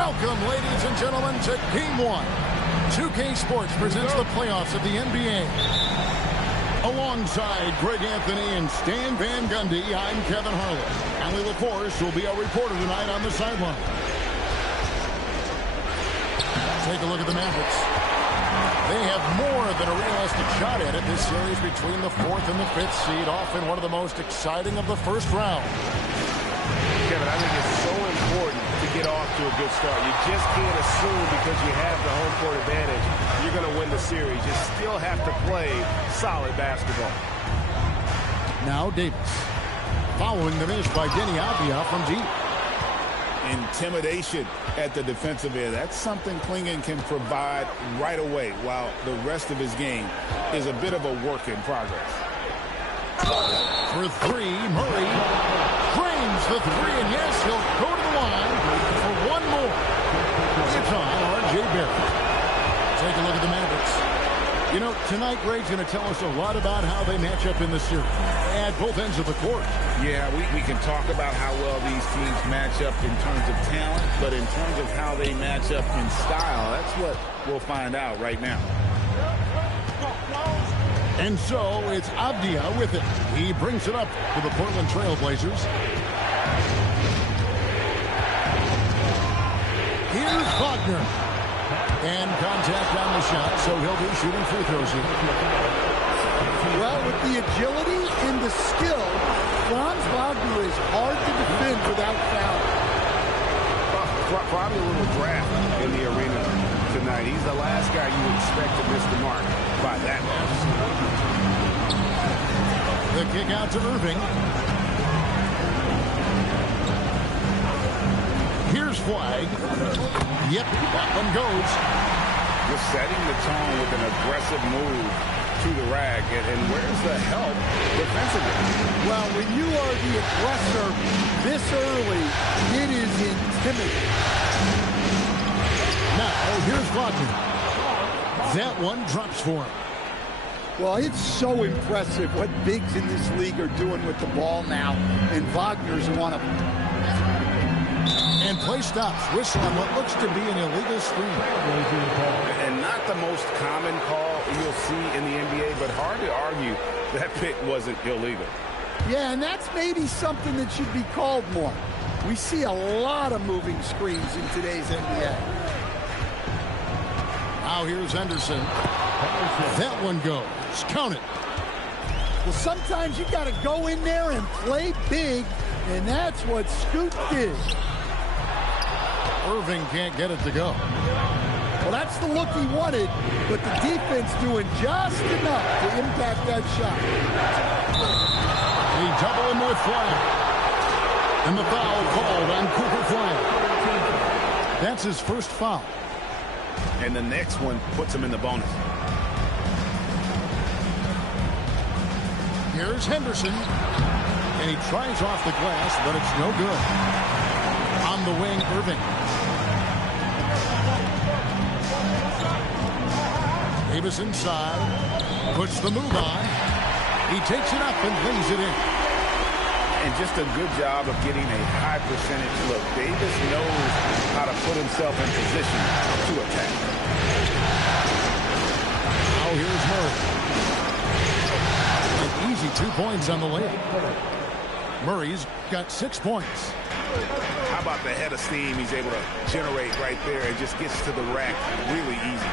Welcome, ladies and gentlemen, to Game 1. 2K Sports presents the playoffs of the NBA. Alongside Greg Anthony and Stan Van Gundy, I'm Kevin Harlan. Allie LaForce will be our reporter tonight on the sideline. Take a look at the Mavericks. They have more than a realistic shot at it. This series between the 4th and the 5th seed, often one of the most exciting of the first round. Kevin, I think it's so important to get off to a good start. You just can't assume because you have the home court advantage you're going to win the series. You still have to play solid basketball. Now Davis. Following the miss by Denny Avdia from deep. Intimidation at the defensive end. That's something Clingan can provide right away, while the rest of his game is a bit of a work in progress. For three, Murray drains the three, and yes, he'll go to the line for one more. It's on R.J. Barrett. Take a look at the Mavericks. You know, tonight Greg's going to tell us a lot about how they match up in the series at both ends of the court. Yeah, we can talk about how well these teams match up in terms of talent, but in terms of how they match up in style, that's what we'll find out right now. And so it's Avdia with it. He brings it up to the Portland Trail Blazers. Here's Wagner. And contact on the shot, so he'll be shooting free throws here. Well, with the agility and the skill, Franz Wagner is hard to defend without foul. Probably a little draft in the arena tonight. He's the last guy you would expect to miss the mark by that much. The kick out to Irving. Here's Flag. Yep, that one goes. Just setting the tone with an aggressive move to the rack. And where's the help defensively? Well, when you are the aggressor this early, it is intimidating. Now, here's Wagner. That one drops for him. Well, it's so impressive what bigs in this league are doing with the ball now, and Wagner's one of them. And play stops. Whistle on what looks to be an illegal screen. And not the most common call you'll see in the NBA, but hard to argue that pick wasn't illegal. Yeah, and that's maybe something that should be called more. We see a lot of moving screens in today's NBA. Now here's Henderson. That one goes. Count it. Well, sometimes you got to go in there and play big, and that's what Scoot did. Irving can't get it to go. Well, that's the look he wanted, but the defense doing just enough to impact that shot. He double him with Flag. And the foul called on Cooper Flag. That's his first foul. And the next one puts him in the bonus. Here's Henderson. And he tries off the glass, but it's no good. On the wing, Irving. Davis inside. Puts the move on. He takes it up and lays it in. And just a good job of getting a high percentage look. Davis knows how to put himself in position to attack. Now here's Murray. An easy 2 points on the layup. Murray's got 6 points. How about the head of steam he's able to generate right there and just gets to the rack really easy.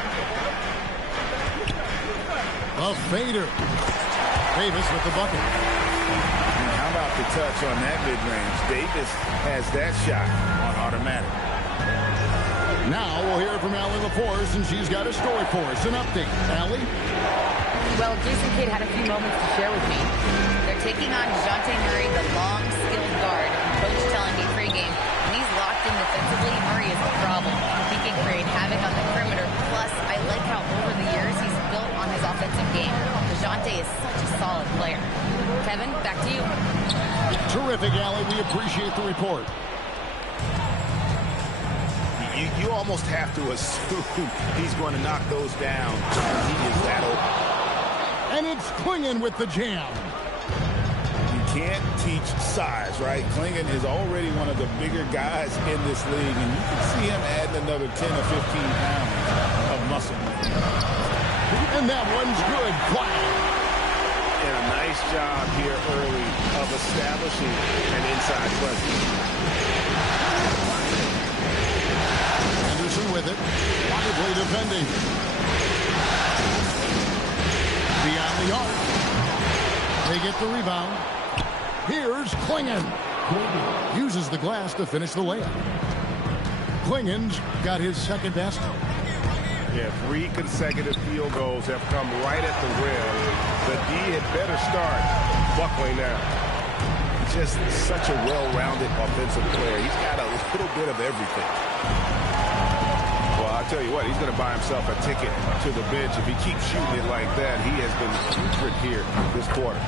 A fader. Davis with the bucket. And how about the touch on that mid-range? Davis has that shot on automatic. Now we'll hear from Allie LaForce, and she's got a story for us. An update. Allie? Well, Jason Kidd had a few moments to share with me. They're taking on DeJounte Murray, the long, skilled guard. Coach telling me pregame, when he's locked in defensively, Murray is a problem. He can create havoc on the perimeter. Plus, I like how over the years he's built on his offensive game. DeJounte is such a solid player. Kevin, back to you. Terrific, Allie. We appreciate the report. You almost have to assume he's going to knock those down. He is that open. And it's Clingan with the jam. You can't teach size, right? Clingan is already one of the bigger guys in this league, and you can see him adding another 10 or 15 pounds of muscle. And that one's good. Wow. And a nice job here early of establishing an inside presence. Anderson with it. Lively defending. Beyond the arc. They get the rebound. Here's Clingan. Uses the glass to finish the layup. Clingan's got his second best. Yeah, 3 consecutive field goals have come right at the rim. The D had better start buckling now. Just such a well-rounded offensive player. He's got a little bit of everything. Well, I'll tell you what, he's going to buy himself a ticket to the bench. If he keeps shooting it like that, he has been putrid here this quarter.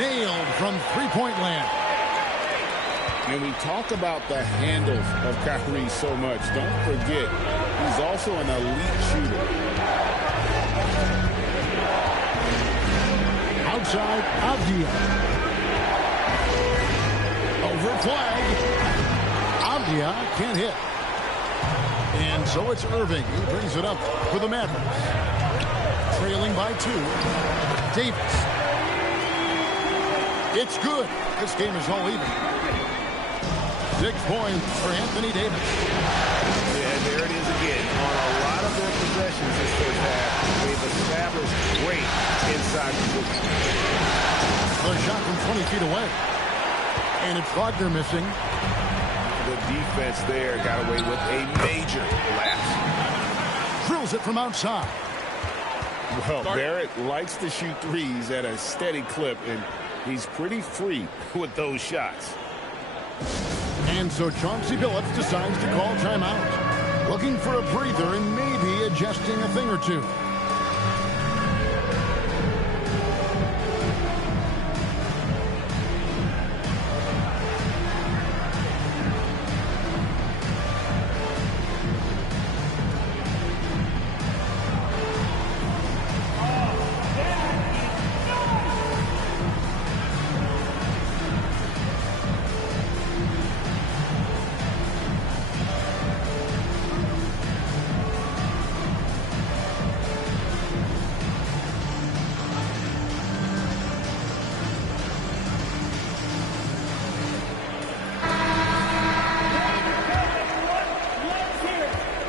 Nailed from three-point land. And we talk about the handles of Kyrie so much. Don't forget, he's also an elite shooter. Outside, Avdia. Over flag. Avdia can't hit. And so it's Irving. He brings it up for the Mavericks. Trailing by 2. Davis. It's good. This game is all even. 6 points for Anthony Davis. Yeah, there it is again. On a lot of their possessions this first half, they've established great inside position. The shot from 20 feet away. And it's Wagner missing. The defense there got away with a major lapse. Drills it from outside. Well, Barrett likes to shoot threes at a steady clip, and he's pretty free with those shots. And so Chauncey Billups decides to call timeout. Looking for a breather and maybe adjusting a thing or two.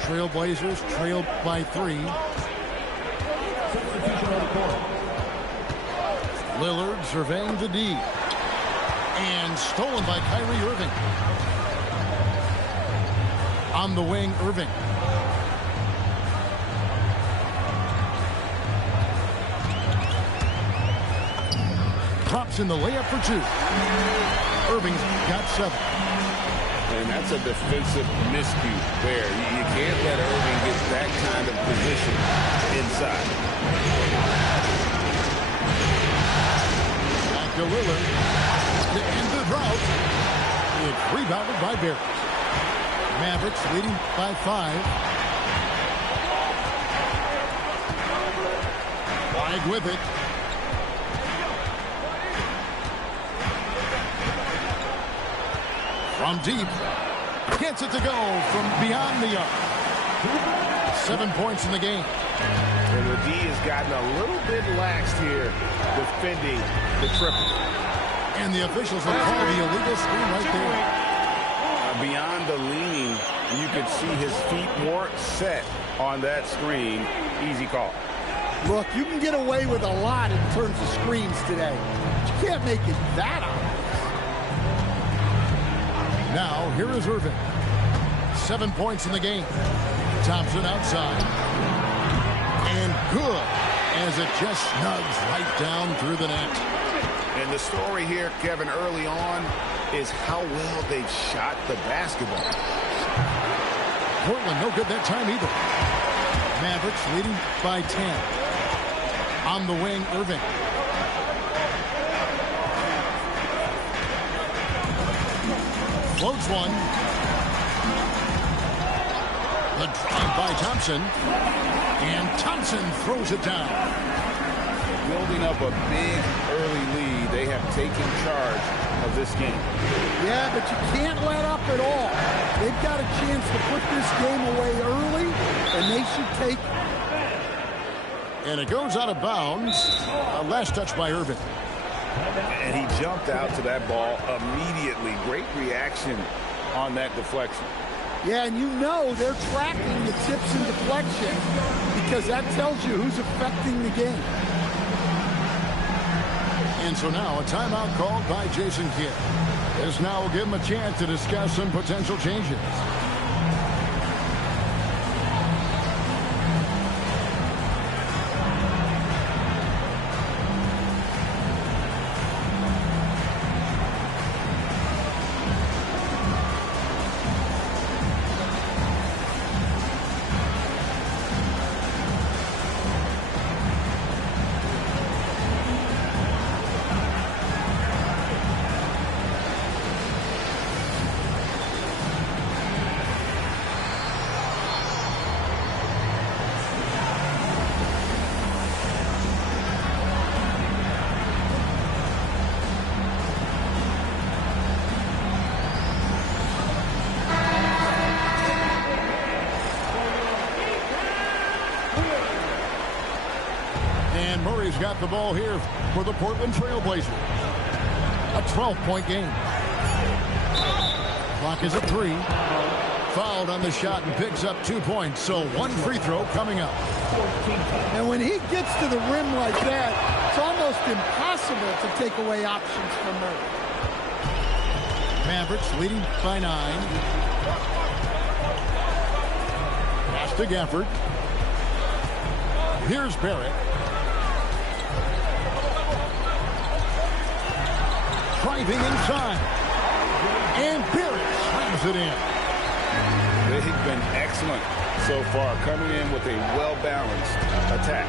Trailblazers trailed by 3. Lillard surveying the D. And stolen by Kyrie Irving. On the wing, Irving. Drops in the layup for 2. Irving's got 7. And that's a defensive miscue there. You can't let Irving get that kind of position inside. Back to Lillard. To end the drought. It's rebounded by Barrett. Mavericks leading by 5. Wide with it. From deep. Gets it to go from beyond the arc. 7 points in the game. And the D has gotten a little bit laxed here defending the triple. And the officials have called the illegal screen right there. Beyond the leaning, you could see his feet more set on that screen. Easy call. Look, you can get away with a lot in terms of screens today. But you can't make it that obvious. Now, here is Irving. 7 points in the game. Thompson outside. And good as it just snugs right down through the net. And the story here, Kevin, early on is how well they've shot the basketball. Portland no good that time either. Mavericks leading by 10. On the wing, Irving. Floats one. The drive by Thompson. And Thompson throws it down. Building up a big early lead they have taken charge of this game. Yeah, but you can't let up at all. They've got a chance to put this game away early, and they should take it. And it goes out of bounds. Last touch by Irvin. And he jumped out to that ball immediately. Great reaction on that deflection. Yeah, and you know they're tracking the tips and deflection because that tells you who's affecting the game. And so now a timeout called by Jason Kidd. This now will give him a chance to discuss some potential changes. Murray's got the ball here for the Portland Trailblazers. A 12-point game. Clock is at 3. Fouled on the shot and picks up 2 points. So 1 free throw coming up. And when he gets to the rim like that, it's almost impossible to take away options from Murray. Mavericks leading by 9. Pass to Gafford. Here's Barrett. Driving inside. And Barrett slams it in. They've been excellent so far, coming in with a well-balanced attack.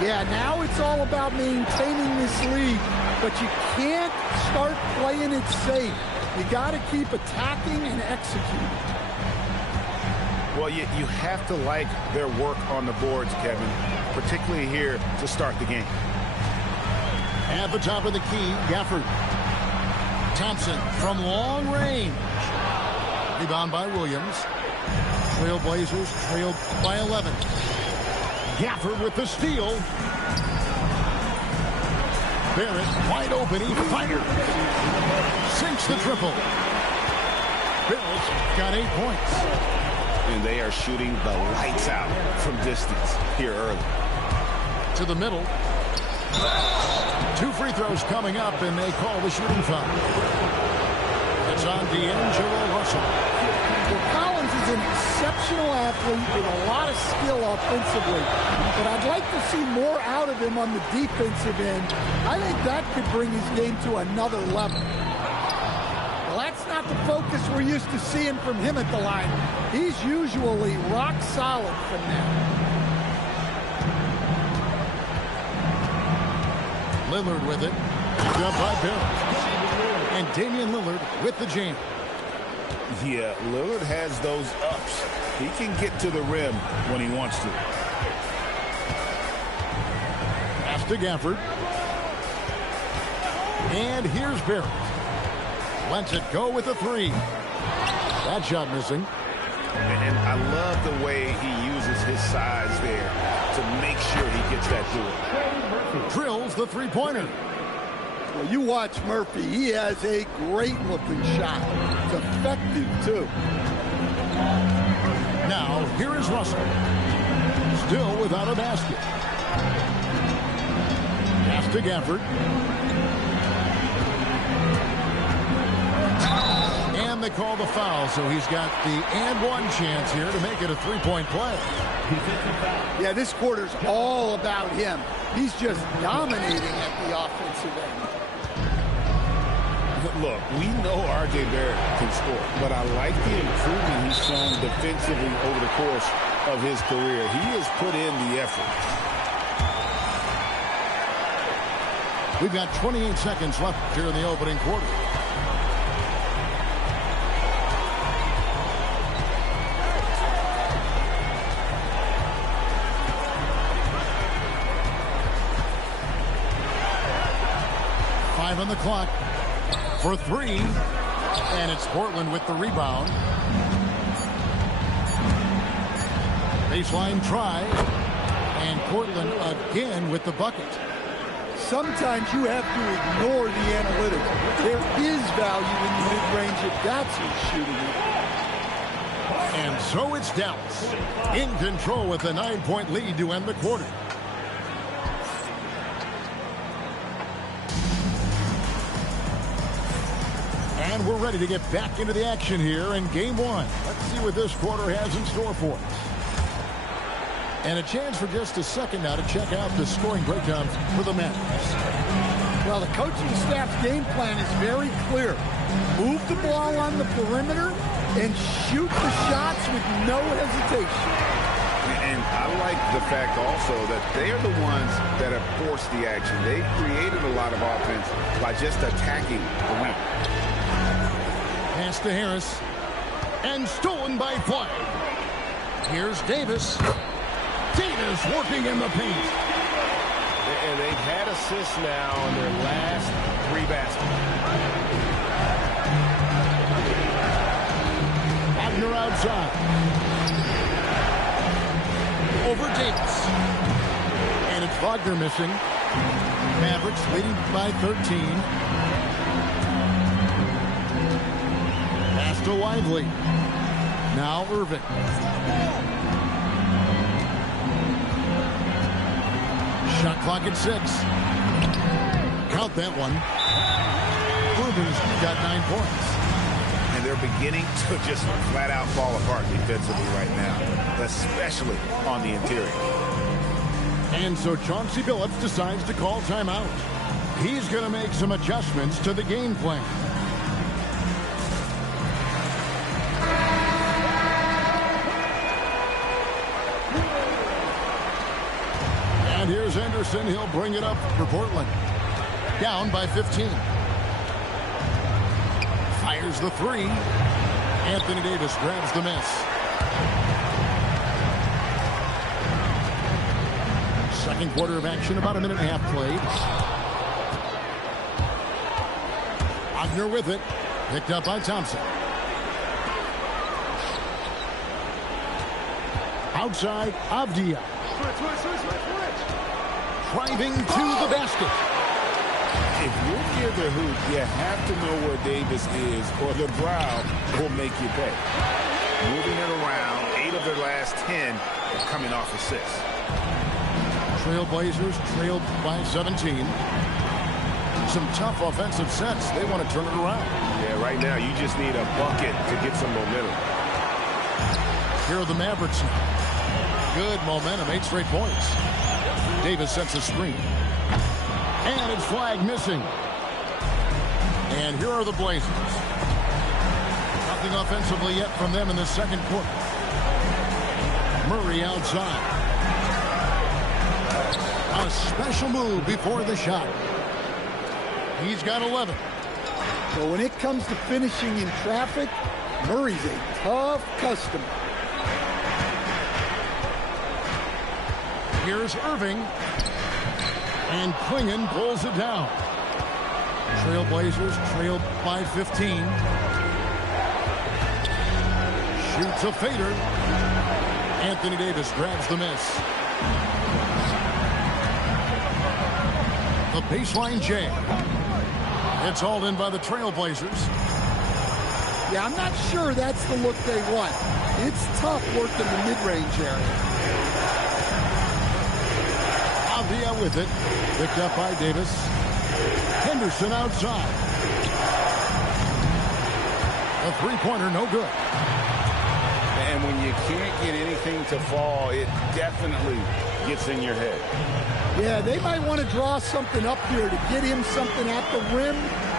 Yeah, now it's all about maintaining this lead, but you can't start playing it safe. You got to keep attacking and executing. Well, you have to like their work on the boards, Kevin, particularly here to start the game. At the top of the key, Gafford. Thompson from long range. Rebound by Williams. Trailblazers trailed by 11. Gafford with the steal. Barrett wide open. He fires. Sinks the triple. Barrett's got 8 points. And they are shooting the lights out from distance here early. To the middle. 2 free throws coming up, and they call the shooting foul. It's on D'Angelo Russell. Well, Collins is an exceptional athlete with a lot of skill offensively, but I'd like to see more out of him on the defensive end. I think that could bring his game to another level. Well, that's not the focus we're used to seeing from him at the line. He's usually rock solid from there. Lillard with it. Picked up by Barrett. And Damian Lillard with the jam. Yeah, Lillard has those ups. He can get to the rim when he wants to. Pass to Gafford. And here's Barrett. Lets it go with a 3. That shot missing. And I love the way he uses his size there to make sure he gets that through. Drills the 3-pointer. Well, you watch Murphy. He has a great-looking shot. It's effective, too. Now, here is Russell. Still without a basket. Pass to Gafford. And they call the foul, so he's got the and-one chance here to make it a 3-point play. Yeah, this quarter's all about him. He's just dominating at the offensive end. Look, we know R.J. Barrett can score, but I like the improvement he's shown defensively over the course of his career. He has put in the effort. We've got 28 seconds left here in the opening quarter. on the clock for three. And it's Portland with the rebound. Baseline try. And Portland again with the bucket. Sometimes you have to ignore the analytics. There is value in the mid-range if that's who's shooting it. And so it's Dallas in control with a 9-point lead to end the quarter. And we're ready to get back into the action here in game one. Let's see what this quarter has in store for us. And a chance for just a second now to check out the scoring breakdown for the Mavericks. Well, the coaching staff's game plan is very clear. Move the ball on the perimeter and shoot the shots with no hesitation. And I like the fact also that they are the ones that have forced the action. They've created a lot of offense by just attacking the rim. Pass to Harris. And stolen by Fly. Here's Davis. Davis working in the paint. And they've had assists now on their last three baskets. Wagner outside. Over Davis. And it's Wagner missing. Mavericks leading by 13. Pass to Lively. Now Irving. Shot clock at 6. Count that one. Irving's got 9 points. And they're beginning to just flat out fall apart defensively right now, especially on the interior. And so Chauncey Billups decides to call timeout. He's going to make some adjustments to the game plan. And here's Henderson. He'll bring it up for Portland. Down by 15. Fires the three. Anthony Davis grabs the miss. Second quarter of action, about a minute and a half played. Wagner with it. Picked up by Thompson. Outside, Avdia. Driving to the basket. If you're near the hoop, you have to know where Davis is, or the crowd will make you pay. Moving it around, 8 of their last 10 coming off assists. Trailblazers trailed by 17. Some tough offensive sets. They want to turn it around. Yeah, right now you just need a bucket to get some momentum. Here are the Mavericks. Good momentum, 8 straight points. Davis sets a screen. And it's flag missing. And here are the Blazers. Nothing offensively yet from them in the second quarter. Murray outside. A special move before the shot. He's got 11. But when it comes to finishing in traffic, Murray's a tough customer. Here's Irving. And Klingon pulls it down. Trailblazers trailed by 15. Shoots a fader. Anthony Davis grabs the miss. The baseline jam. It's hauled in by the Trailblazers. Yeah, I'm not sure that's the look they want. It's tough working the mid-range area. Avdia with it. Picked up by Davis. Henderson outside. A three-pointer, no good. And when you can't get anything to fall, it definitely gets in your head. Yeah, they might want to draw something up here to get him something at the rim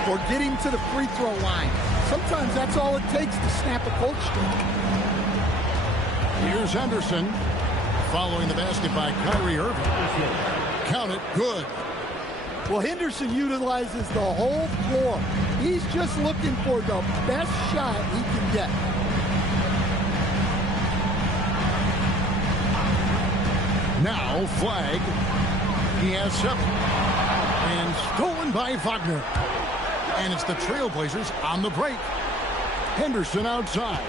or get him to the free throw line. Sometimes that's all it takes to snap a cold streak. Here's Henderson. Following the basket by Kyrie Irving. Count it, good. Well, Henderson utilizes the whole floor. He's just looking for the best shot he can get. Now flag. He has 7. And stolen by Wagner. And it's the Trailblazers on the break. Henderson outside.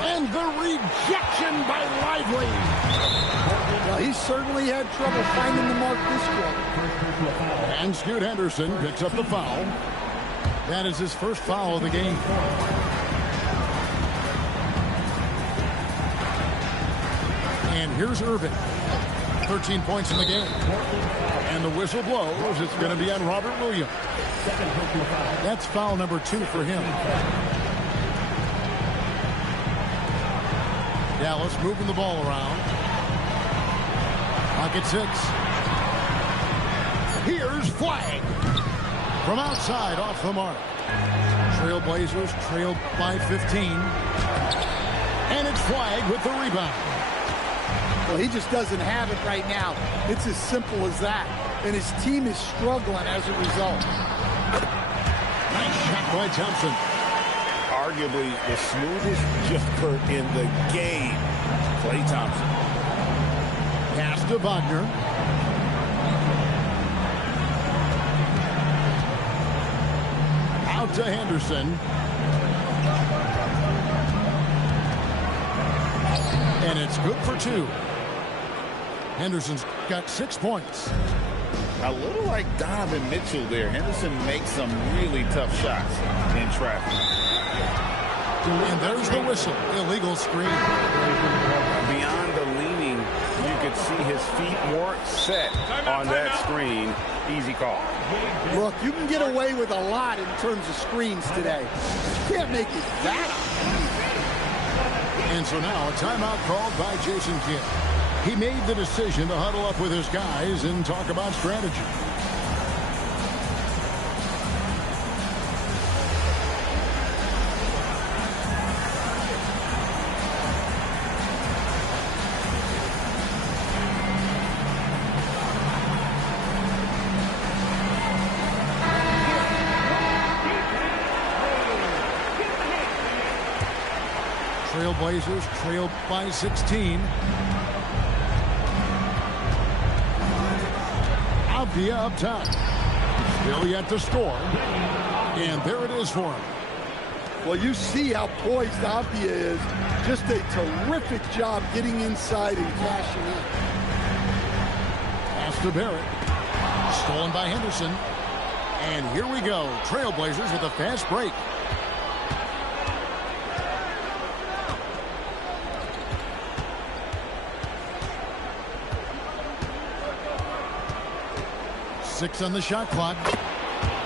And the rejection by Lively. Well, he certainly had trouble finding the mark this quarter. And Scoot Henderson picks up the foul. That is his first foul of the game. And here's Irvin. 13 points in the game. And the whistle blows. It's going to be on Robert Williams. That's foul number 2 for him. Dallas moving the ball around. Clock at 6. Here's Flag. From outside, off the mark. Trailblazers trailed by 15. And it's Flag with the rebound. Well, he just doesn't have it right now. It's as simple as that. And his team is struggling as a result. Nice shot by Thompson. Arguably the smoothest jumper in the game. Klay Thompson. Pass to Wagner. Out to Henderson. And it's good for 2. Henderson's got 6 points. A little like Donovan Mitchell there. Henderson makes some really tough shots in traffic. And there's the whistle. Illegal screen. Beyond the leaning, you could see his feet weren't set on that screen. Easy call. Look, you can get away with a lot in terms of screens today. You can't make it that. And so now a timeout called by Jason Kidd. He made the decision to huddle up with his guys and talk about strategy. Trailblazers trailed by 16. Avdia up top. Still yet to score. And there it is for him. Well, you see how poised Avdia is. Just a terrific job getting inside and cashing in. Pass to Barrett. Stolen by Henderson. And here we go. Trailblazers with a fast break. Six on the shot clock.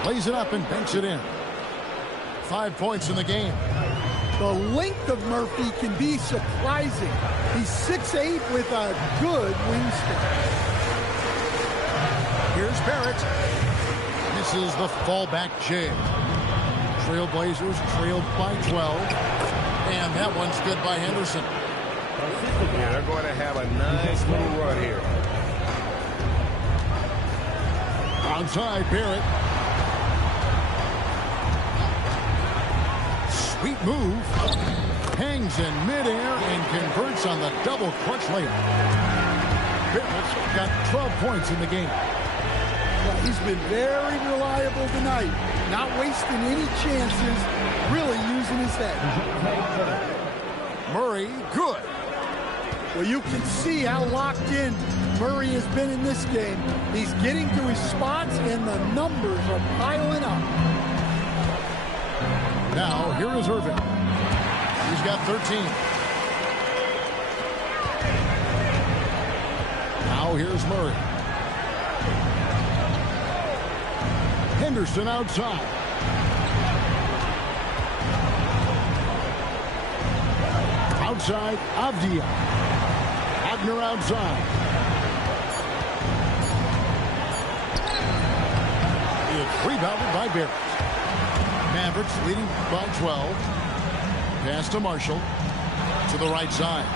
Lays it up and banks it in. 5 points in the game. The length of Murphy can be surprising. He's 6'8" with a good wingspan. Here's Barrett. This is the fallback jam. Trailblazers trailed by 12. And that one's good by Henderson. Yeah, they're going to have a nice little run here. Outside, Barrett. Sweet move. Hangs in midair and converts on the double clutch layup. Barrett's got 12 points in the game. Well, he's been very reliable tonight. Not wasting any chances. Really using his head. Murray, good. Well, you can see how locked in Murray has been in this game. He's getting to his spots, and the numbers are piling up. Now, here is Irvin. He's got 13. Now, here's Murray. Henderson outside. Outside, Avdia. Wagner outside. It's rebounded by Barrett. Mavericks leading by 12. Pass to Marshall. To the right side.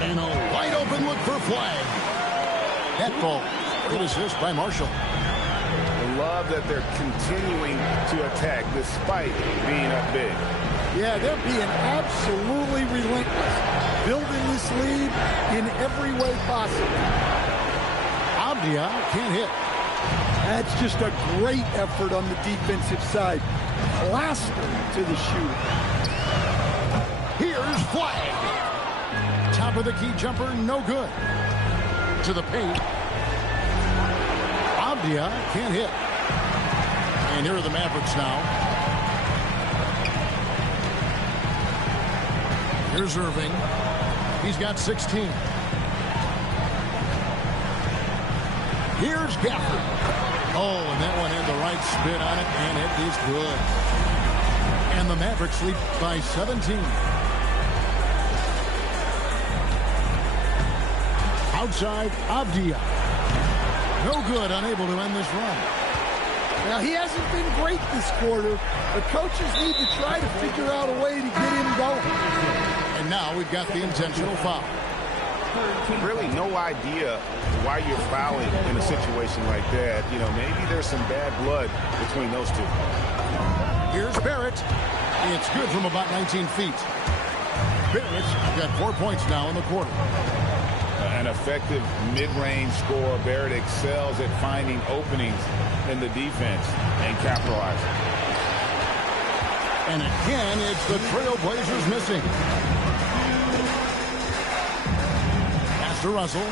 And a wide open look for Flag. That ball. Good assist by Marshall. I love that they're continuing to attack despite being up big. Yeah, they're being absolutely relentless. Building this lead in every way possible. Avdia can't hit. That's just a great effort on the defensive side. Plaster to the shoe. Here's flag. Top of the key jumper, no good. To the paint. Avdia can't hit. And here are the Mavericks now. Here's Irving. He's got 16. Here's Gafford. Oh, and that one had the right spin on it, and it is good. And the Mavericks lead by 17. Outside, Avdia. No good, unable to end this run. Now, he hasn't been great this quarter. The coaches need to try to figure out a way to get him going. And now we've got the intentional foul. Really no idea why you're fouling in a situation like that. You know, maybe there's some bad blood between those two. Here's Barrett. It's good from about 19 feet. Barrett's got 4 points now in the quarter. An effective mid-range scorer. Barrett excels at finding openings in the defense and capitalizing. And again, it's the Trailblazers missing. Pass to Russell.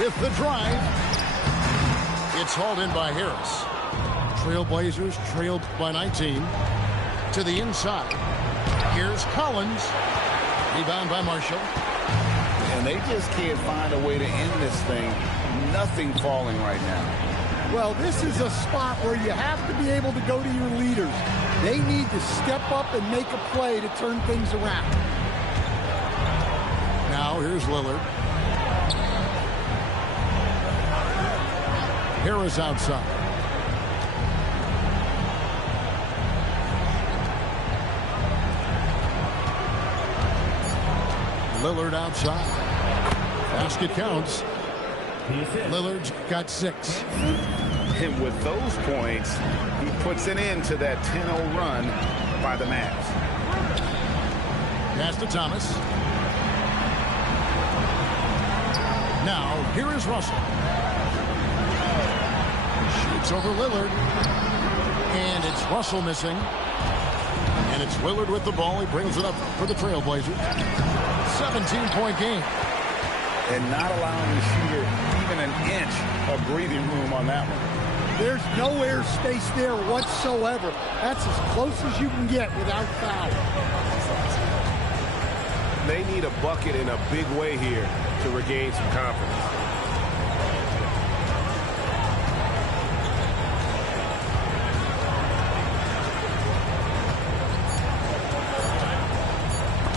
With the drive, it's hauled in by Harris. Trailblazers trailed by 19. To the inside. Here's Collins. Rebound by Marshall. And they just can't find a way to end this thing. Nothing falling right now. Well, this is a spot where you have to be able to go to your leaders. They need to step up and make a play to turn things around. Now here's Lillard. Harris outside. Lillard outside. Basket counts. Lillard's got 6. And with those points, he puts an end to that 10-0 run by the Mavs. Pass to Thomas. Now, here is Russell. Shoots over Lillard. And it's Russell missing. And it's Lillard with the ball. He brings it up for the Trailblazers. 17-point game. And not allowing the shooter even an inch of breathing room on that one. There's no air space there whatsoever. That's as close as you can get without foul. They need a bucket in a big way here to regain some confidence.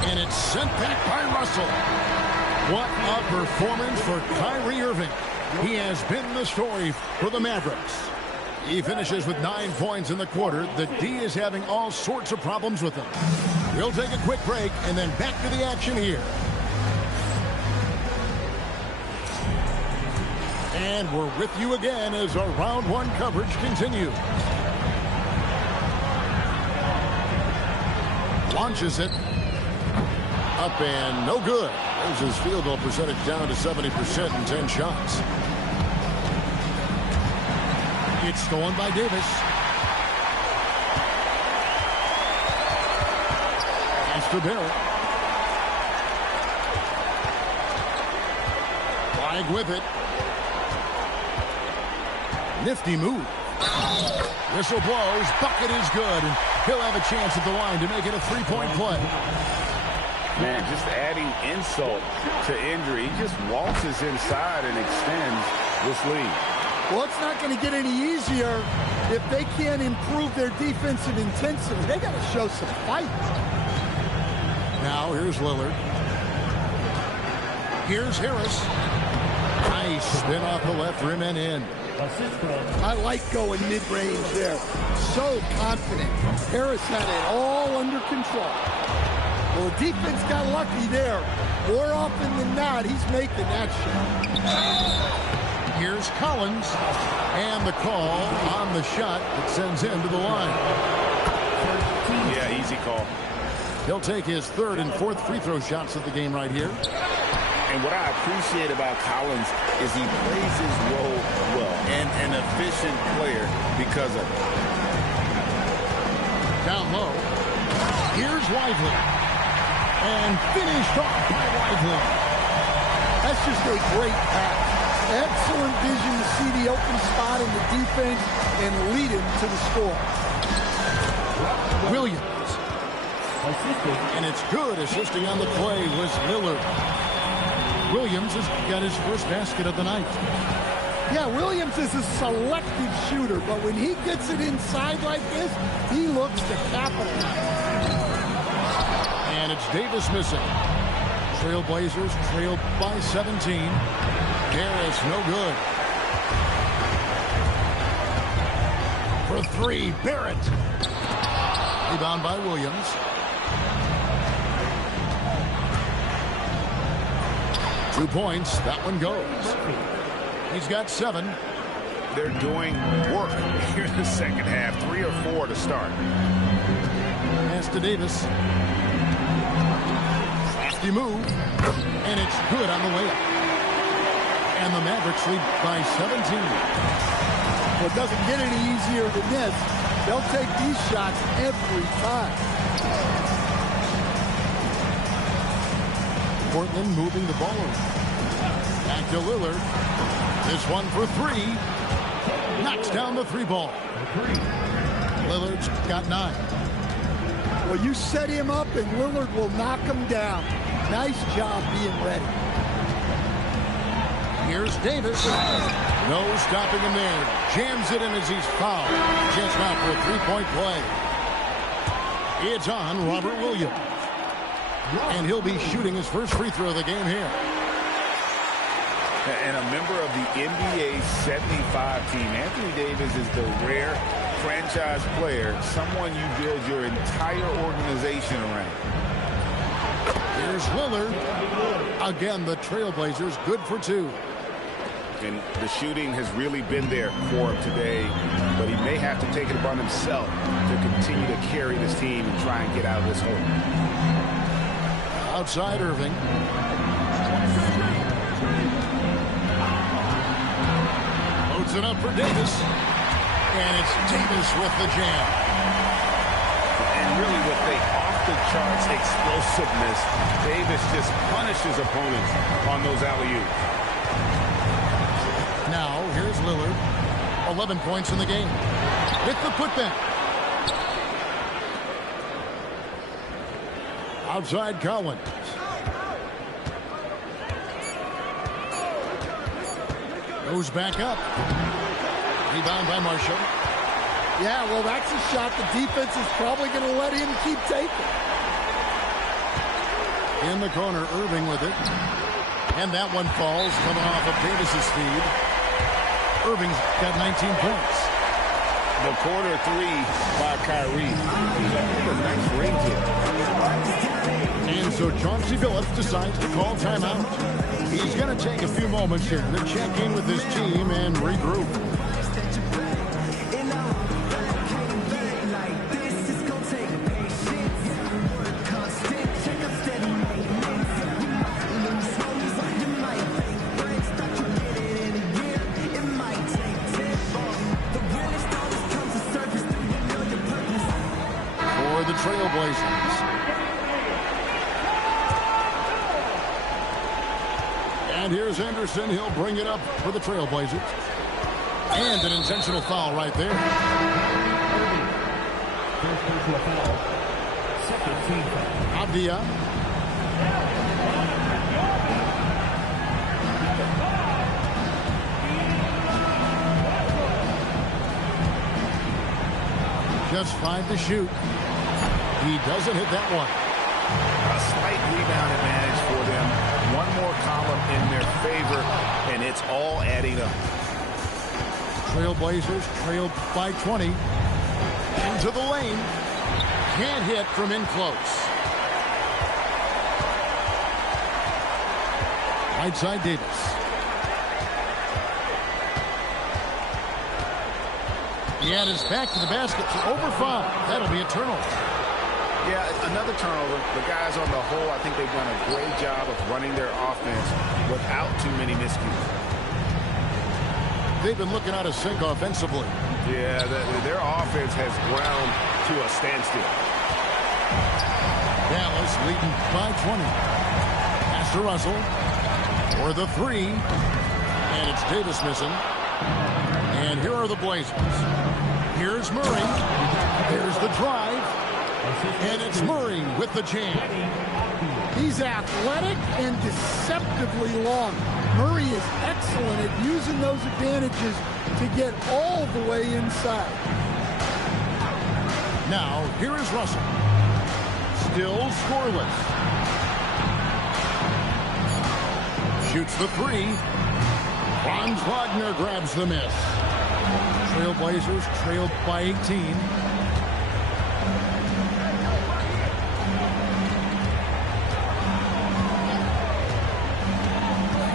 And it's sent back by Russell. What a performance for Kyrie Irving. He has been the story for the Mavericks. He finishes with 9 points in the quarter. The D is having all sorts of problems with him. We'll take a quick break and then back to the action here. And we're with you again as our round 1 coverage continues. Launches it. Up and no good. There's his field goal percentage down to 70% in 10 shots. It's stolen by Davis. Pass to Barrett. Flag with it. Nifty move. Whistle blows. Bucket is good. And he'll have a chance at the line to make it a 3-point play. Man, just adding insult to injury. He just waltzes inside and extends this lead. Well, it's not going to get any easier if they can't improve their defensive intensity. They got to show some fight. Now here's Lillard. Here's Harris. Nice spin off the left rim and in. I like going mid-range there. So confident. Harris had it all under control. Well, the defense got lucky there. More often than not, he's making that shot. Here's Collins. And the call on the shot that sends him to the line. Yeah, easy call. He'll take his 3rd and 4th free throw shots of the game right here. And what I appreciate about Collins is he plays his role well and an efficient player because of it. Down low. Here's Lively. And finished off by Lively. That's just a great pass. Excellent vision to see the open spot in the defense and lead him to the score. Williams. And it's good. Assisting on the play was Lillard. Williams has got his first basket of the night. Yeah, Williams is a selective shooter, but when he gets it inside like this, he looks to capitalize. And it's Davis missing. Trailblazers trailed by 17. Harris, no good. For three, Barrett. Rebound by Williams. Two points. That one goes. He's got 7. They're doing work here in the second half. 3 or 4 to start. Pass to Davis. Crafty move. And it's good on the way up. And the Mavericks lead by 17. Well, it doesn't get any easier than this. They'll take these shots every time. Portland moving the ball around. Back to Lillard. This one for 3. Knocks down the 3 ball. Lillard's got 9. Well, you set him up and Lillard will knock him down. Nice job being ready. Here's Davis. No stopping him there. Jams it in as he's fouled. Chance now for a 3-point play. It's on Robert Williams. And he'll be shooting his first free throw of the game here. And a member of the NBA 75 team, Anthony Davis is the rare franchise player, someone you build your entire organization around. Here's Lillard. Again, the Trailblazers good for 2. And the shooting has really been there for him today, but he may have to take it upon himself to continue to carry this team and try and get out of this hole. Outside Irving. Loads it up for Davis. And it's Davis with the jam. And really with the off-the-charts explosiveness, Davis just punishes opponents on those alley-oops. Now, here's Lillard. 11 points in the game. With the putback. Outside Collins. Goes back up. Rebound by Marshall. Yeah, well, that's a shot the defense is probably going to let him keep taking. In the corner, Irving with it. And that one falls, coming off of Davis's feed. Irving's got 19 points. The corner 3 by Kyrie. Nice ring to it. And so Chauncey Billups decides to call timeout. He's going to take a few moments here to check in with his team and regroup. For the Trailblazers. And here's Anderson. He'll bring it up for the Trailblazers. And an intentional foul right there. Avdia. Just 5 to shoot. He doesn't hit that one. A slight rebound advantage for them. One more column in their favor, and it's all adding up. Trailblazers trailed by 20. Into the lane. Can't hit from in close. Right side Davis. He had his back to the basket for over 5. That'll be a turnover. Yeah, another turnover. The guys on the whole, I think they've done a great job of running their offense without too many miscues. They've been looking out of sync offensively. Yeah, their offense has ground to a standstill. Dallas leading by 20. Pass to Russell for the three. And it's Davis missing. And here are the Blazers. Here's Murray. There's the drive. And it's Murray with the jam. He's athletic and deceptively long. Murray is excellent at using those advantages to get all the way inside. Now, here is Russell. Still scoreless. Shoots the three. Franz Wagner grabs the miss. Trailblazers trailed by 18.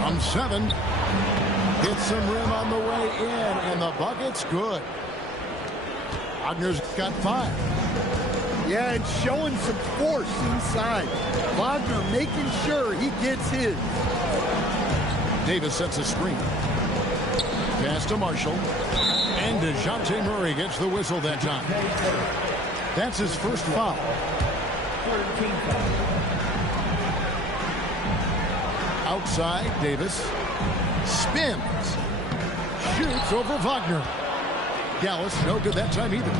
From 7. Hits some rim on the way in, and the bucket's good. Wagner's got 5. Yeah, and showing some force inside. Wagner making sure he gets his. Davis sets a screen. Pass to Marshall. And DeJounte Murray gets the whistle that time. That's his first foul. Outside, Davis spins. Shoots over Wagner. Dallas no good that time either.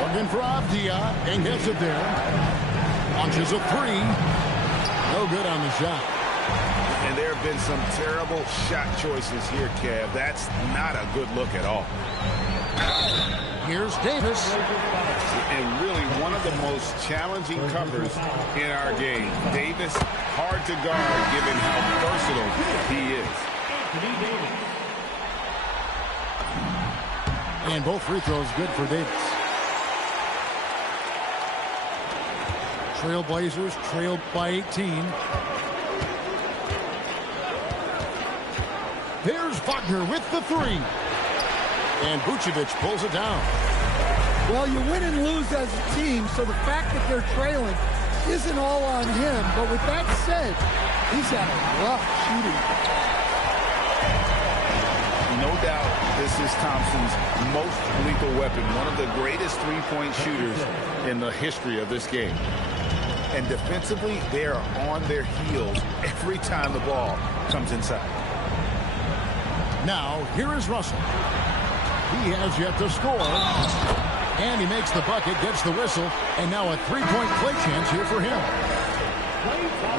Looking for Avdia and gets it there. Launches a three. No good on the shot. And there have been some terrible shot choices here, Kev. That's not a good look at all. Here's Davis. And really one of the most challenging covers in our game. Davis, hard to guard given how versatile he is. And both free throws good for Davis. Trailblazers trailed by 18. There's Wagner with the three. And Vucevic pulls it down. Well, you win and lose as a team, so the fact that they're trailing isn't all on him. But with that said, he's had a rough shooting. No doubt this is Thompson's most lethal weapon, one of the greatest three-point shooters in the history of this game. And defensively, they are on their heels every time the ball comes inside. Now, here is Russell. He has yet to score. And he makes the bucket, gets the whistle, and now a three-point play chance here for him.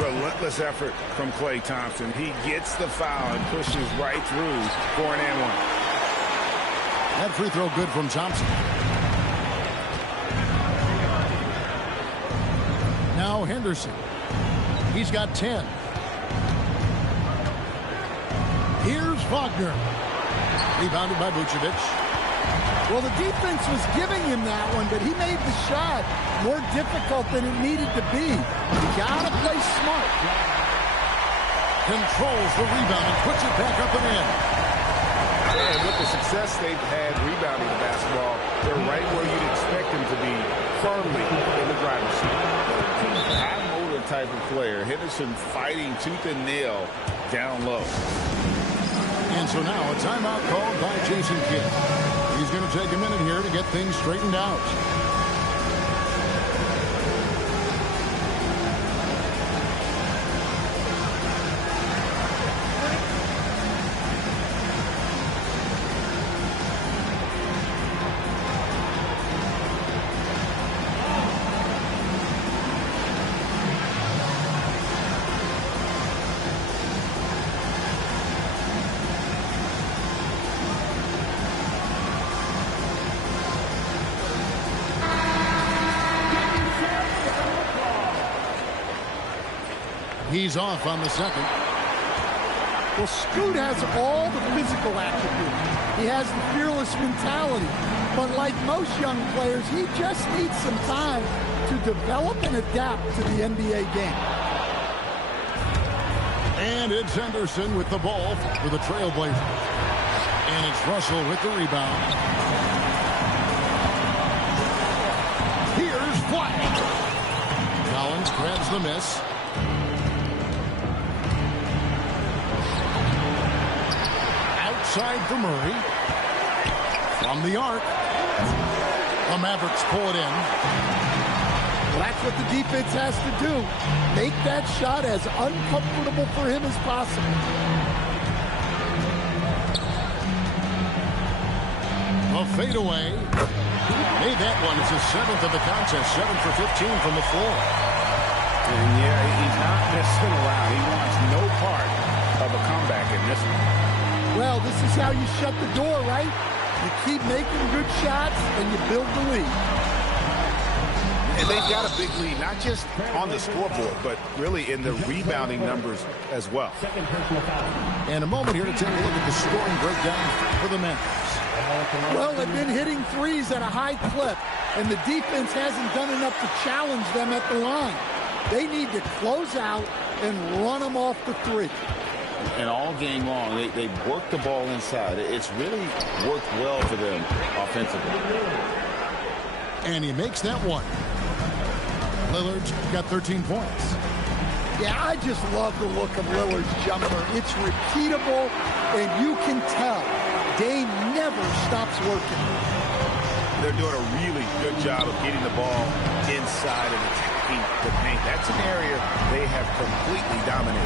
Relentless effort from Klay Thompson. He gets the foul and pushes right through for an and one. That free throw good from Thompson. Now Henderson. He's got 10. Here's Wagner. Rebounded by Vucevic. Well, the defense was giving him that one, but he made the shot more difficult than it needed to be. You gotta play smart. Controls the rebound and puts it back up and in. And with the success they've had rebounding the basketball, they're right where you'd expect them to be, firmly in the driver's seat. High motor type of player. Henderson fighting tooth and nail down low. And so now a timeout called by Jason Kidd. He's going to take a minute here to get things straightened out. He's off on the second. Well, Scoot has all the physical attributes. He has the fearless mentality. But like most young players, he just needs some time to develop and adapt to the NBA game. And it's Henderson with the ball for the Trailblazers. And it's Russell with the rebound. Here's Flash. Collins grabs the miss. Outside for Murray. From the arc. The Mavericks pull it in. Well, that's what the defense has to do. Make that shot as uncomfortable for him as possible. A fadeaway. Made that one. It's his 7th of the contest. 7 for 15 from the floor. And yeah, he's not messing around. He wants no part of a comeback in this one. Well, this is how you shut the door, right? You keep making good shots and you build the lead. And they've got a big lead, not just on the scoreboard, but really in the rebounding numbers as well. And a moment here to take a look at the scoring breakdown for the Mavericks. Well, they've been hitting threes at a high clip, and the defense hasn't done enough to challenge them at the line. They need to close out and run them off the three. And all game long, they work the ball inside. It's really worked well for them offensively. And he makes that one. Lillard's got 13 points. Yeah, I just love the look of Lillard's jumper. It's repeatable, and you can tell Dame never stops working. They're doing a really good job of getting the ball inside and attacking the paint. That's an area they have completely dominated.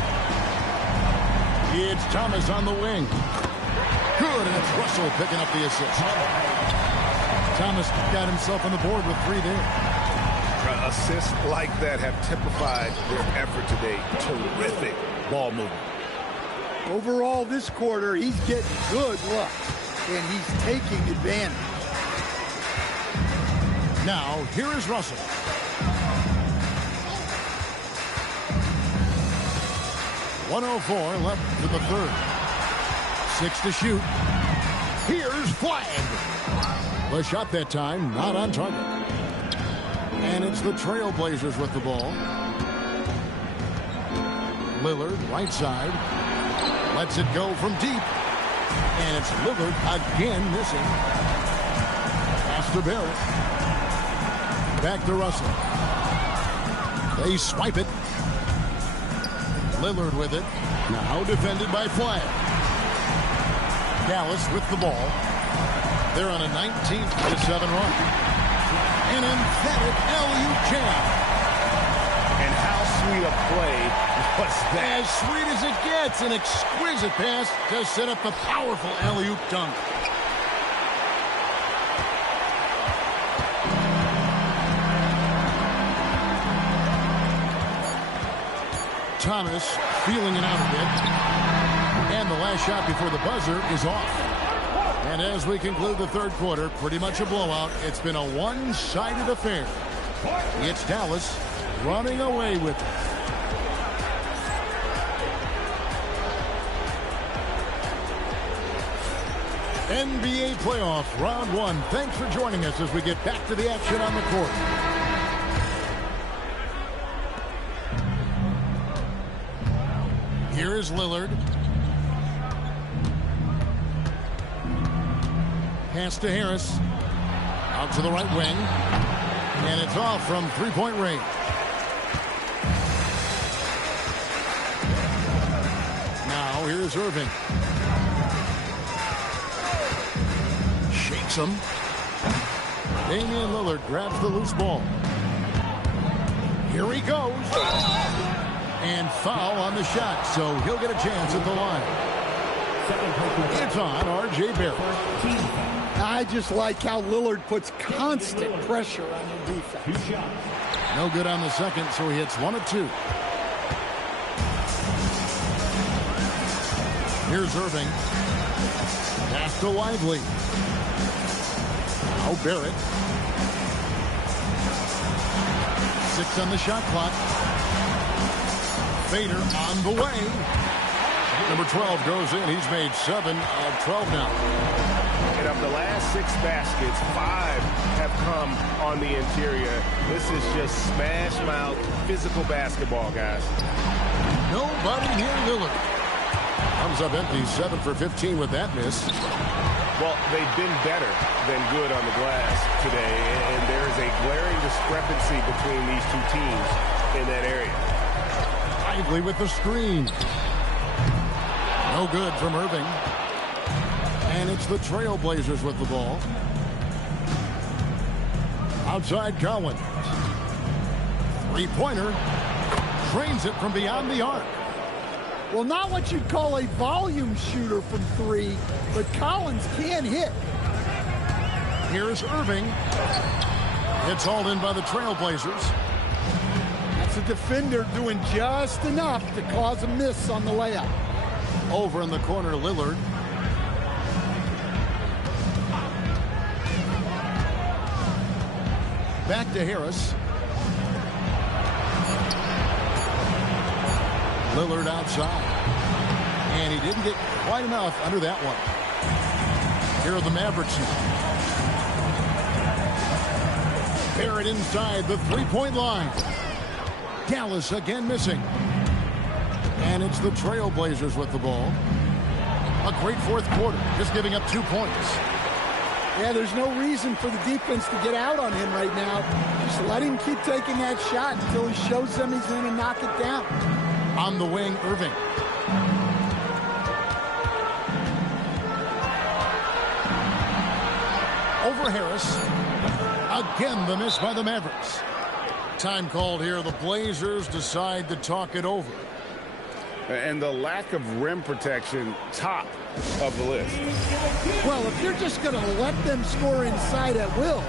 It's Thomas on the wing. Good, and it's Russell picking up the assist. Thomas got himself on the board with 3 there. Assists like that have typified their effort today. Terrific ball movement. Overall, this quarter, he's getting good luck, and he's taking advantage. Now, here is Russell. .104 left to the third. 6 to shoot. Here's Flag. The shot that time, not on target. And it's the Trailblazers with the ball. Lillard, right side. Lets it go from deep. And it's Lillard again missing. Pass to Barrett. Back to Russell. They swipe it. Lillard with it. Now defended by Flag. Dallas with the ball. They're on a 19-7 run. An emphatic alley-oop jam. And how sweet a play was that? As sweet as it gets. An exquisite pass to set up the powerful alley-oop dunk. Thomas feeling it out a bit. And the last shot before the buzzer is off. And as we conclude the third quarter, pretty much a blowout. It's been a one-sided affair. It's Dallas running away with it. NBA playoffs, round 1. Thanks for joining us as we get back to the action on the court. Here is Lillard. Pass to Harris. Out to the right wing. And it's off from three-point range. Now here's Irving. Shakes him. Damian Lillard grabs the loose ball. Here he goes. And foul on the shot, so he'll get a chance at the line. It's on R.J. Barrett. I just like how Lillard puts constant pressure on the defense. No good on the second, so he hits 1 of 2. Here's Irving. Pass to Lively. Now Barrett. 6 on the shot clock. Fader on the way. Number 12 goes in. He's made 7 of 12 now. And of the last 6 baskets, 5 have come on the interior. This is just smash mouth physical basketball, guys. Nobody near Lillard. Comes up empty, 7 for 15 with that miss. Well, they've been better than good on the glass today, and there's a glaring discrepancy between these two teams in that area. Lively with the screen. No good from Irving. And it's the Trailblazers with the ball. Outside Collins. Three-pointer. Drains it from beyond the arc. Well, not what you'd call a volume shooter from three, but Collins can hit. Here's Irving. It's hauled in by the Trailblazers. That's a defender doing just enough to cause a miss on the layup. Over in the corner, Lillard. Back to Harris. Lillard outside. And he didn't get quite enough under that one. Here are the Mavericks now. Barrett inside the three-point line. Dallas again missing. And it's the Trailblazers with the ball. A great fourth quarter, just giving up 2 points. Yeah, there's no reason for the defense to get out on him right now. Just let him keep taking that shot until he shows them he's going to knock it down. On the wing, Irving. Over Harris. Again, the miss by the Mavericks. Time called here. The Blazers decide to talk it over. And the lack of rim protection, top of the list. Well, if you're just going to let them score inside at will,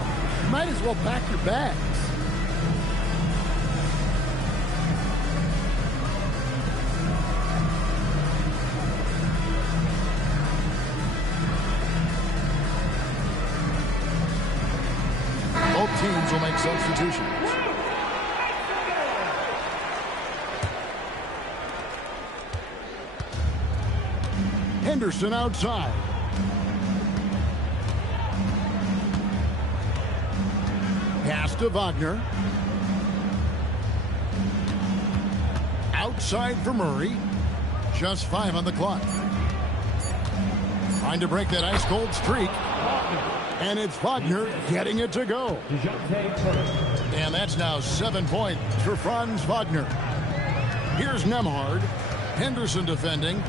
you might as well pack your bags. Both teams will make substitutions. Henderson outside. Pass to Wagner. Outside for Murray. Just 5 on the clock. Trying to break that ice-cold streak. And it's Wagner getting it to go. And that's now 7 points for Franz Wagner. Here's Nembhard. Henderson defending.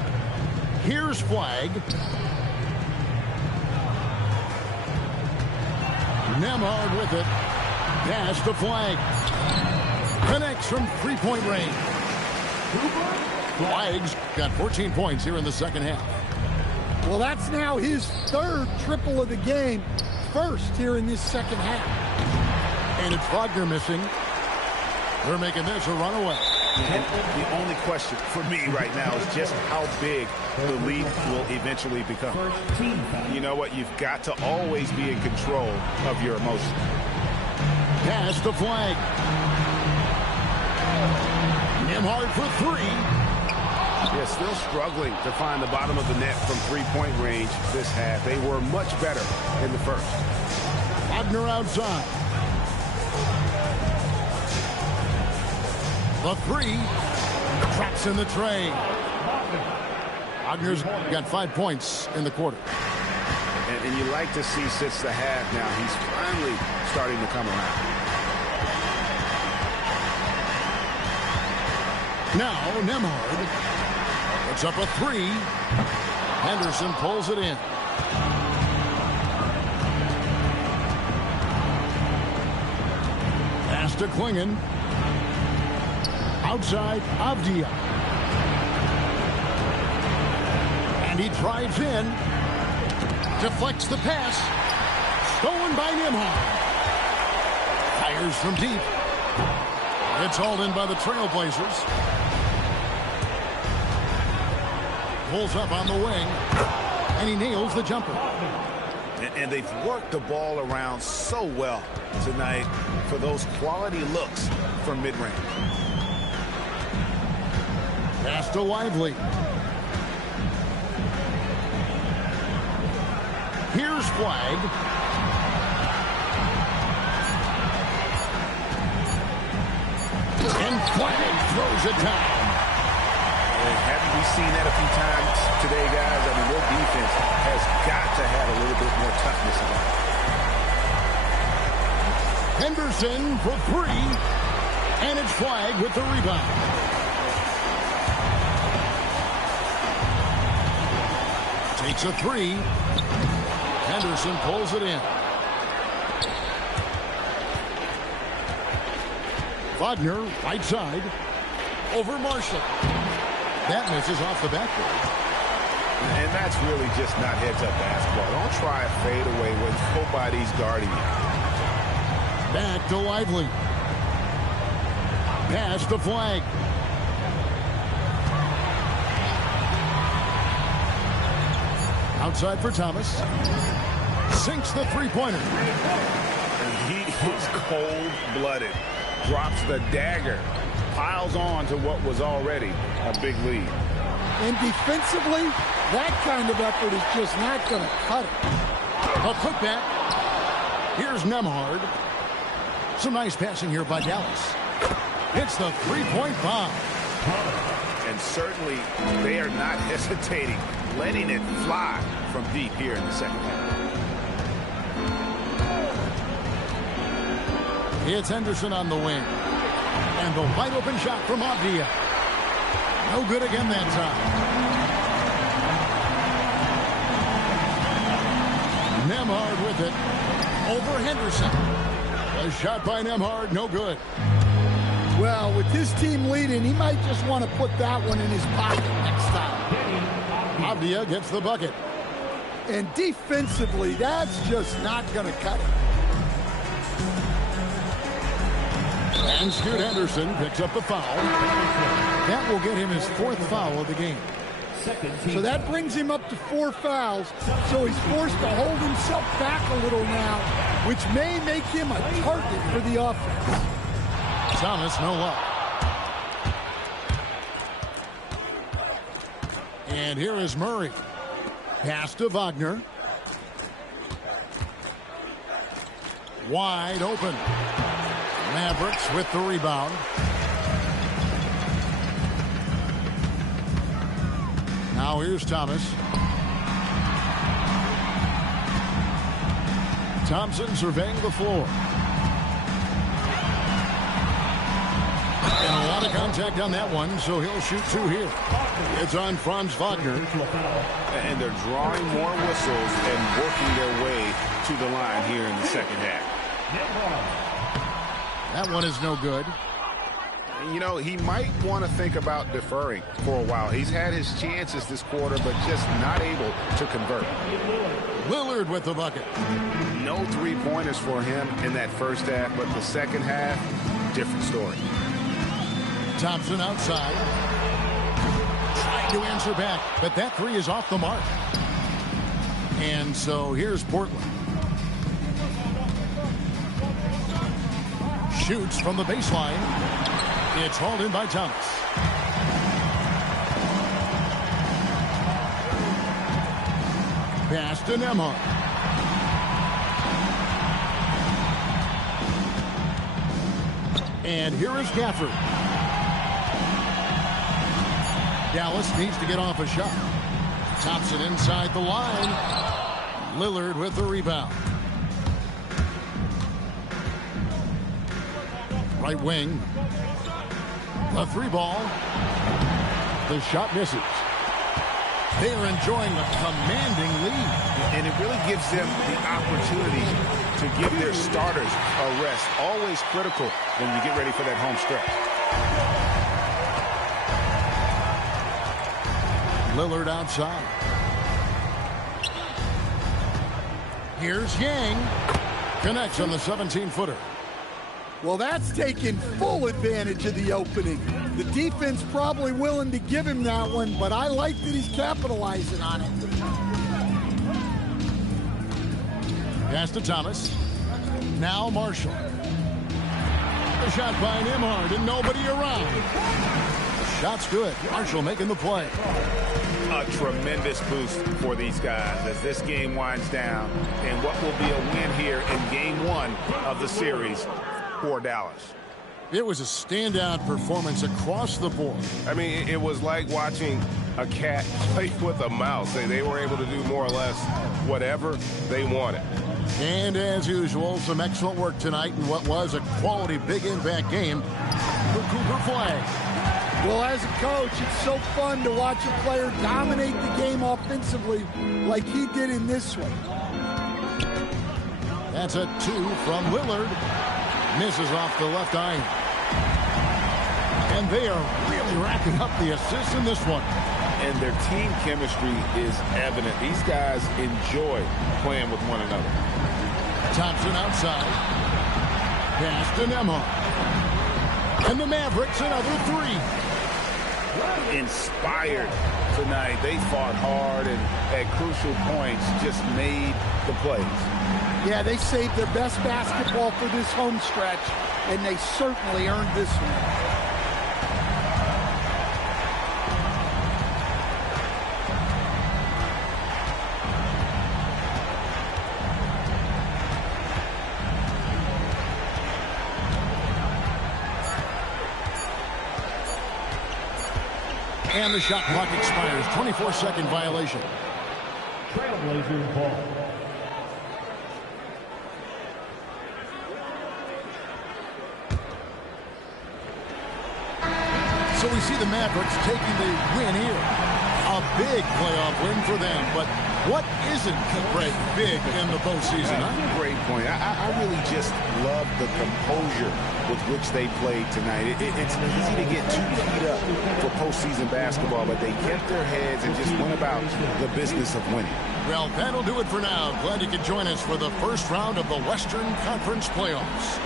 Here's Flagg. Nembhard with it. Pass to Flagg. Connects from three-point range. Flagg's got 14 points here in the second half. Well, that's now his third triple of the game. First here in this second half. And it's Wagner missing. They're making this a runaway. The only question for me right now is just how big the lead will eventually become. You know what? You've got to always be in control of your emotions. Pass to Flagg. Nembhard for three. Yeah, still struggling to find the bottom of the net from three-point range this half. They were much better in the first. Wagner outside. The three. Traps in the tray. Wagner's got 5 points in the quarter. And you like to see since the half now, he's finally starting to come around. Now Nembhard. Puts up a three. Henderson pulls it in. Pass to Klingon. Outside, Avdia. And he drives in. Deflects the pass. Stolen by Nembhard. Fires from deep. It's hauled in by the Trailblazers. Pulls up on the wing. And he nails the jumper. And they've worked the ball around so well tonight for those quality looks from mid-range. Pass to Lively. Here's Flagg. And Flagg throws it down. Haven't we seen that a few times today, guys? I mean, their defense has got to have a little bit more toughness about it. Henderson for three, and it's Flagg with the rebound. Takes a three. Henderson pulls it in. Wagner, right side, over Marshall. That misses off the backboard. And that's really just not heads-up basketball. Don't try a fadeaway when nobody's guarding you. Back to Lively. Pass to Flagg. Outside for Thomas. Sinks the three-pointer. And he is cold-blooded. Drops the dagger. Piles on to what was already a big lead. And defensively, that kind of effort is just not going to cut it. A putback. Here's Nembhard. Some nice passing here by Dallas. It's the three-point bomb. And certainly they are not hesitating, letting it fly from deep here in the second half. It's Henderson on the wing. And the wide open shot from Avdia. No good again that time. Nembhard with it. Over Henderson. A shot by Nembhard, no good. Well, with his team leading, he might just want to put that one in his pocket next time. Avdia gets the bucket. And defensively, that's just not going to cut it. And Scoot Henderson picks up the foul. That will get him his fourth foul of the game. So that brings him up to 4 fouls. So he's forced to hold himself back a little now, which may make him a target for the offense. Thomas, no luck. And here is Murray. Pass to Wagner. Wide open. Mavericks with the rebound. Now here's Thomas. Thompson surveying the floor. And a lot of contact on that one, so he'll shoot 2 here. It's on Franz Wagner. And they're drawing more whistles and working their way to the line here in the second half. That one is no good. You know, he might want to think about deferring for a while. He's had his chances this quarter, but just not able to convert. Lillard with the bucket. No three-pointers for him in that first half, but the second half, different story. Thompson outside. Trying to answer back, but that three is off the mark. And so here's Portland. Shoots from the baseline. It's hauled in by Thomas. Pass to Nembhard. And here is Gafford. Dallas needs to get off a shot. Thompson inside the line. Lillard with the rebound. Right wing. The three ball. The shot misses. They are enjoying a commanding lead. And it really gives them the opportunity to give their starters a rest. Always critical when you get ready for that home stretch. Lillard outside. Here's Yang. Connects on the 17-footer. Well, that's taking full advantage of the opening. The defense probably willing to give him that one, but I like that he's capitalizing on it. Pass to Thomas. Now Marshall. The shot by Nembhard and nobody around. Shot's good. Marshall making the play. A tremendous boost for these guys as this game winds down. And what will be a win here in game 1 of the series for Dallas. It was a standout performance across the board. I mean, it was like watching a cat play with a mouse. They were able to do more or less whatever they wanted. And as usual, some excellent work tonight in what was a quality big impact game for Cooper Flagg. Well, as a coach, it's so fun to watch a player dominate the game offensively like he did in this one. That's a 2 from Lillard. Misses off the left iron. And they are really racking up the assists in this one. And their team chemistry is evident. These guys enjoy playing with one another. Thompson outside. Pass to Nembhard. And the Mavericks another 3. Inspired tonight. They fought hard and at crucial points just made the plays. Yeah, they saved their best basketball for this home stretch, and they certainly earned this one. And the shot clock expires. 24-second violation. Trailblazers ball. So we see the Mavericks taking the win here. A big playoff win for them. But what isn't, Greg, big in the postseason? Huh? Great point. I really just love the composure with which they played tonight. It's easy to get too keyed up for postseason basketball, but they kept their heads and just went about the business of winning. Well, that'll do it for now. Glad you could join us for the first round of the Western Conference playoffs.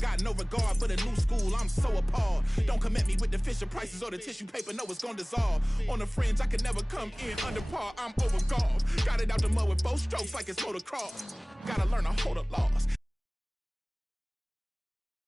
Got no regard for the new school, I'm so appalled. Don't come at me with the Fisher prices or the tissue paper, no, it's gonna dissolve. On the fringe, I can never come in under par, I'm over golf. Got it out the mud with 4 strokes like it's motocross. Gotta learn to hold a loss.